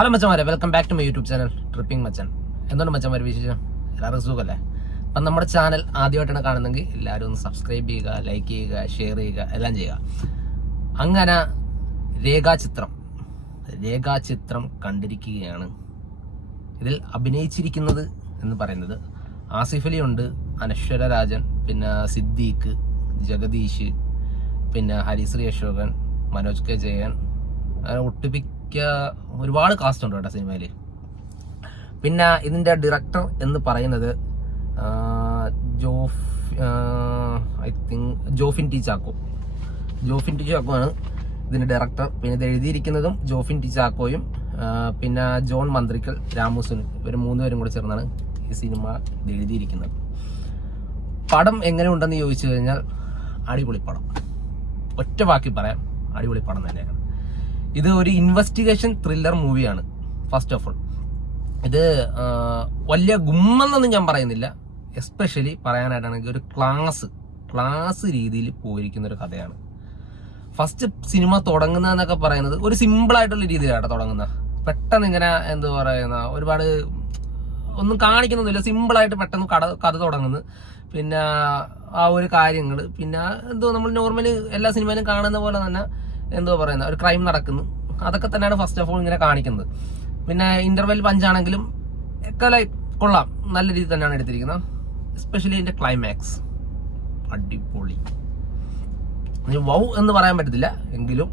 Hello മച്ചന്മാരെ, welcome back to my YouTube channel tripping മച്ചൻ. എന്തുകൊണ്ട് മച്ചന്മാരെ വിശേഷം? എല്ലാവർക്കും സുഖമല്ലേ? അപ്പം നമ്മുടെ ചാനൽ ആദ്യമായിട്ടാണ് കാണുന്നെങ്കിൽ എല്ലാവരും ഒന്ന് സബ്സ്ക്രൈബ് ചെയ്യുക, ലൈക്ക് ചെയ്യുക, ഷെയർ ചെയ്യുക, എല്ലാം ചെയ്യുക. അങ്ങനെ രേഖാചിത്രം കണ്ടിരിക്കുകയാണ്. ഇതിൽ അഭിനയിച്ചിരിക്കുന്നത് എന്ന് പറയുന്നത് ആസിഫ് അലി ഉണ്ട്, അനശ്വര രാജൻ, പിന്നെ സിദ്ദീഖ്, ജഗദീഷ്, പിന്നെ ഹരിശ്രീ അശോകൻ, മനോജ് കെ ജയൻ, ഒട്ടുമിക്ക ഒരുപാട് കാസ്റ്റ് ഉണ്ട് കേട്ടോ സിനിമയിൽ. പിന്നെ ഇതിൻ്റെ ഡയറക്ടർ എന്ന് പറയുന്നത് ജോഫിൻ ടി ചാക്കോ ആണ് ഇതിൻ്റെ ഡയറക്ടർ. പിന്നെ ഇത് എഴുതിയിരിക്കുന്നതും ജോഫിൻ ടി ചാക്കോയും പിന്നെ ജോൺ മന്ത്രിക്കൽ, രാമുസുനും, ഇവർ മൂന്നുപേരും കൂടെ ചേർന്നാണ് ഈ സിനിമ എഴുതിയിരിക്കുന്നത്. പടം എങ്ങനെ ഉണ്ടെന്ന് ചോദിച്ചു കഴിഞ്ഞാൽ അടിപൊളി പടം. ഒറ്റ വാക്കി പറയാം, അടിപൊളി പടം തന്നെയാണ്. ഇത് ഒരു ഇൻവെസ്റ്റിഗേഷൻ ത്രില്ലർ മൂവിയാണ്. ഫസ്റ്റ് ഓഫ് ഓൾ ഇത് വലിയ ഗുമ്മെന്നൊന്നും ഞാൻ പറയുന്നില്ല. എസ്പെഷ്യലി പറയാനായിട്ടാണെങ്കിൽ ഒരു ക്ലാസ് രീതിയിൽ പോയിരിക്കുന്ന ഒരു കഥയാണ്. ഫസ്റ്റ് സിനിമ തുടങ്ങുന്നതെന്നൊക്കെ പറയുന്നത് ഒരു സിമ്പിളായിട്ടുള്ള രീതിയിലാണ് തുടങ്ങുന്നത്. പെട്ടെന്ന് ഇങ്ങനെ എന്താ പറയുന്ന ഒരുപാട് ഒന്നും കാണിക്കുന്നൊന്നുമില്ല, സിമ്പിളായിട്ട് പെട്ടെന്ന് കഥ തുടങ്ങുന്നു. പിന്നെ ആ ഒരു കാര്യങ്ങൾ പിന്നെ എന്തോ നമ്മൾ നോർമലി എല്ലാ സിനിമയിലും കാണുന്ന പോലെ തന്നെ എന്തോ പറയുന്ന ഒരു ക്രൈം നടക്കുന്നു, അതൊക്കെ തന്നെയാണ് ഫസ്റ്റ് ഓഫ് ഓൾ ഇങ്ങനെ കാണിക്കുന്നത്. പിന്നെ ഇന്റർവെൽ പഞ്ചാണെങ്കിലും ഒക്കെ കൊള്ളാം, നല്ല രീതിയിൽ തന്നെയാണ് എടുത്തിരിക്കുന്നത്. എസ്പെഷ്യലി ഇതിന്റെ ക്ലൈമാക്സ് അടിപൊളി. വൗ എന്ന് പറയാൻ പറ്റത്തില്ല, എങ്കിലും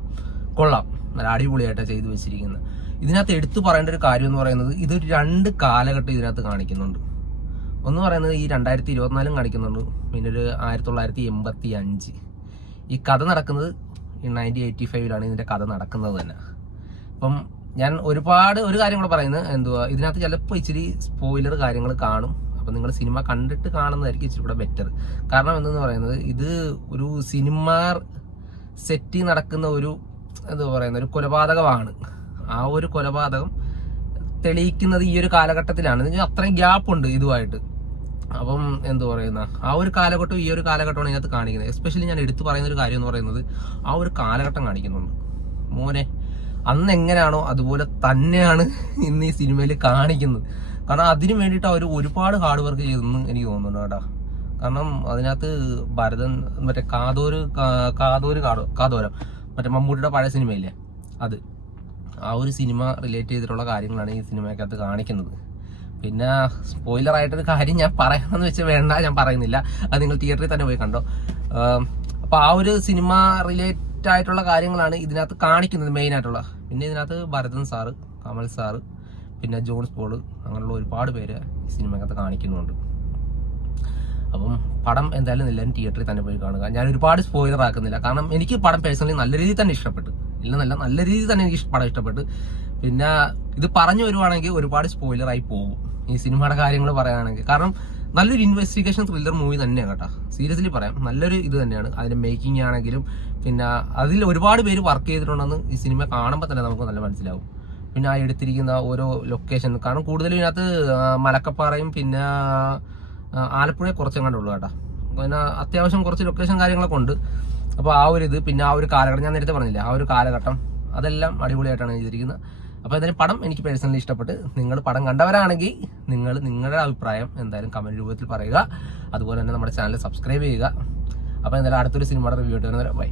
കൊള്ളാം, നല്ല അടിപൊളിയായിട്ടാണ് ചെയ്തു വെച്ചിരിക്കുന്നത്. ഇതിനകത്ത് എടുത്തു പറയേണ്ട ഒരു കാര്യം എന്ന് പറയുന്നത് ഇതൊരു രണ്ട് കാലഘട്ടം ഇതിനകത്ത് കാണിക്കുന്നുണ്ട്. ഒന്ന് പറയുന്നത് ഈ 2024 കാണിക്കുന്നുണ്ട്, പിന്നെ ഒരു 1985. ഈ കഥ നടക്കുന്നത് 1985 ഇതിന്റെ കഥ നടക്കുന്നത് തന്നെ. അപ്പം ഞാൻ ഒരു കാര്യം കൂടെ പറയുന്നത് എന്തുവാ, ഇതിനകത്ത് ചിലപ്പോൾ ഇച്ചിരി സ്പോയിലർ കാര്യങ്ങൾ കാണും. അപ്പം നിങ്ങൾ സിനിമ കണ്ടിട്ട് കാണുന്നതായിരിക്കും ഇച്ചിരി കൂടെ ബെറ്റർ. കാരണം എന്തെന്ന് പറയുന്നത് ഇത് ഒരു സിനിമ സെറ്റിൽ നടക്കുന്ന ഒരു എന്താ പറയുന്ന ഒരു കൊലപാതകമാണ്. ആ ഒരു കൊലപാതകം തെളിയിക്കുന്നത് ഈ ഒരു കാലഘട്ടത്തിലാണ്. അത്രയും ഗ്യാപ്പ് ഉണ്ട് ഇതുമായിട്ട്. അപ്പം എന്തു പറയുന്ന ആ ഒരു കാലഘട്ടവും ഈ ഒരു കാലഘട്ടമാണ് ഇതിനകത്ത് കാണിക്കുന്നത്. എസ്പെഷ്യലി ഞാൻ എടുത്തു പറയുന്ന ഒരു കാര്യം എന്ന് പറയുന്നത് ആ ഒരു കാലഘട്ടം കാണിക്കുന്നുണ്ട്. മോനെ, അന്ന് എങ്ങനെയാണോ അതുപോലെ തന്നെയാണ് ഇന്ന് ഈ സിനിമയിൽ കാണിക്കുന്നത്. കാരണം അതിനു വേണ്ടിയിട്ട് അവർ ഒരുപാട് ഹാർഡ് വർക്ക് ചെയ്തെന്ന് എനിക്ക് തോന്നുന്നു കേട്ടോ. കാരണം അതിനകത്ത് ഭരതൻ മറ്റേ കാതോരം മറ്റേ മമ്മൂട്ടിയുടെ പഴയ സിനിമയില്ലേ, അത് ആ ഒരു സിനിമ റിലേറ്റ് ചെയ്തിട്ടുള്ള കാര്യങ്ങളാണ് ഈ സിനിമയ്ക്കകത്ത് കാണിക്കുന്നത്. പിന്നെ സ്പോയിലറായിട്ടൊരു കാര്യം ഞാൻ പറയാമെന്ന് വെച്ചാൽ വേണ്ട, ഞാൻ പറയുന്നില്ല, അത് നിങ്ങൾ തിയേറ്ററിൽ തന്നെ പോയി കണ്ടോ. അപ്പോൾ ആ ഒരു സിനിമ റിലേറ്റ് ആയിട്ടുള്ള കാര്യങ്ങളാണ് ഇതിനകത്ത് കാണിക്കുന്നത് മെയിൻ ആയിട്ടുള്ള. പിന്നെ ഇതിനകത്ത് ഭരതൻ സാറ്, കമൽ സാറ്, പിന്നെ ജോൺസ് പോള്, അങ്ങനെയുള്ള ഒരുപാട് പേര് ഈ സിനിമക്കകത്ത് കാണിക്കുന്നുണ്ട്. അപ്പം പടം എന്തായാലും എല്ലാവരും തിയേറ്ററിൽ തന്നെ പോയി കാണുക. ഞാൻ ഒരുപാട് സ്പോയിലർ ആക്കുന്നില്ല, കാരണം എനിക്ക് പടം പേഴ്സണലി നല്ല രീതിയിൽ തന്നെ ഇഷ്ടപ്പെട്ടു. നല്ല രീതിയിൽ തന്നെ എനിക്ക് പടം ഇഷ്ടപ്പെട്ടു. പിന്നെ ഇത് പറഞ്ഞു വരുവാണെങ്കിൽ ഒരുപാട് സ്പോയിലറായി പോകും ഈ സിനിമയുടെ കാര്യങ്ങൾ പറയുകയാണെങ്കിൽ. കാരണം നല്ലൊരു ഇൻവെസ്റ്റിഗേഷൻ ത്രില്ലർ മൂവി തന്നെയാണ് കേട്ടോ, സീരിയസ്ലി പറയാം. നല്ലൊരു ഇത് തന്നെയാണ്. അതിന്റെ മേക്കിംഗ് ആണെങ്കിലും പിന്നെ അതിൽ ഒരുപാട് പേര് വർക്ക് ചെയ്തിട്ടുണ്ടെന്ന് ഈ സിനിമ കാണുമ്പോൾ തന്നെ നമുക്ക് നല്ല മനസ്സിലാവും. പിന്നെ ആ എടുത്തിരിക്കുന്ന ഓരോ ലൊക്കേഷൻ, കാരണം കൂടുതലും ഇതിനകത്ത് മലക്കപ്പാറയും പിന്നെ ആലപ്പുഴ കുറച്ചെങ്ങാണ്ടുള്ളൂ കേട്ടോ. പിന്നെ അത്യാവശ്യം കുറച്ച് ലൊക്കേഷൻ കാര്യങ്ങളൊക്കെ ഉണ്ട്. അപ്പോൾ ആ ഒരു ഇത്, പിന്നെ ആ ഒരു കാലഘട്ടം ഞാൻ നേരത്തെ പറഞ്ഞില്ല, ആ ഒരു കാലഘട്ടം അതെല്ലാം അടിപൊളിയായിട്ടാണ് ചെയ്തിരിക്കുന്നത്. അപ്പോൾ എന്തായാലും പടം എനിക്ക് പേഴ്സണലി ഇഷ്ടപ്പെട്ട്. നിങ്ങൾ പടം കണ്ടവരാണെങ്കിൽ നിങ്ങളുടെ അഭിപ്രായം എന്തായാലും കമന്റ് രൂപത്തിൽ പറയുക. അതുപോലെ തന്നെ നമ്മുടെ ചാനൽ സബ്സ്ക്രൈബ് ചെയ്യുക. അപ്പോൾ എന്തായാലും അടുത്തൊരു സിനിമയുടെ റിവ്യൂ ആയിട്ട് വരുന്നവരെ ബൈ.